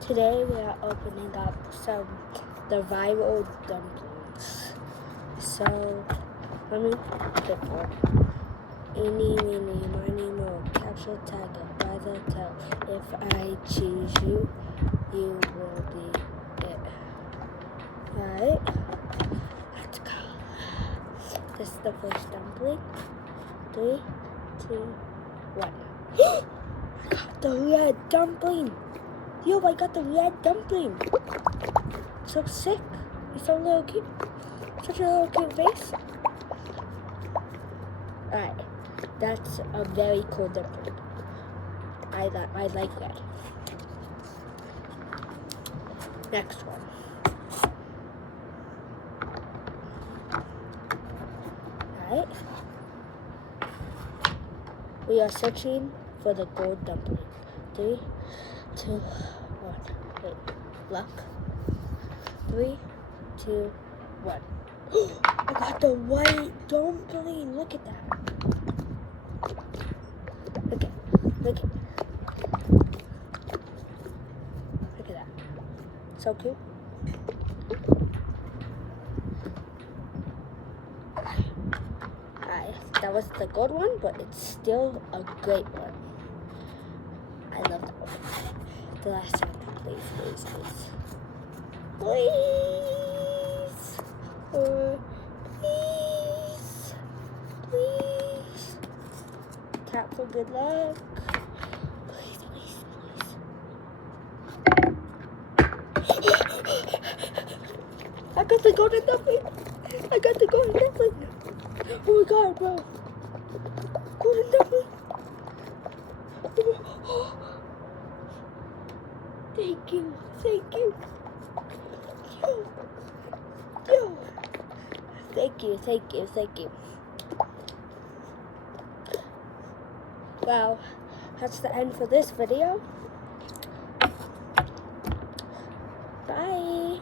Today we are opening up some the viral dumplings. So let me pick one. Eeny, meeny, miny, moe, capture, tiger, by the tail. If I choose you, you will be it. Right? Let's go. This is the first dumpling. 3, 2, 1. I got the red dumpling. Yo, I got the red dumpling. So sick. He's so little cute. Such a little cute face. Alright. That's a very cool dumpling. I like that. Next one. Alright. We are searching for the gold dumpling. 3, 2, 1. Wait. Luck. 3, 2, 1. I got the white dumpling. Look at that. Look at that. So cute. That was the gold one, but it's still a great one. I love that one. The last one, please. Please. Tap for good luck. Please. I got the golden dumpling. Oh my god, bro. Golden dumpling. Thank you. Yo. Thank you. Well, that's the end for this video. Bye.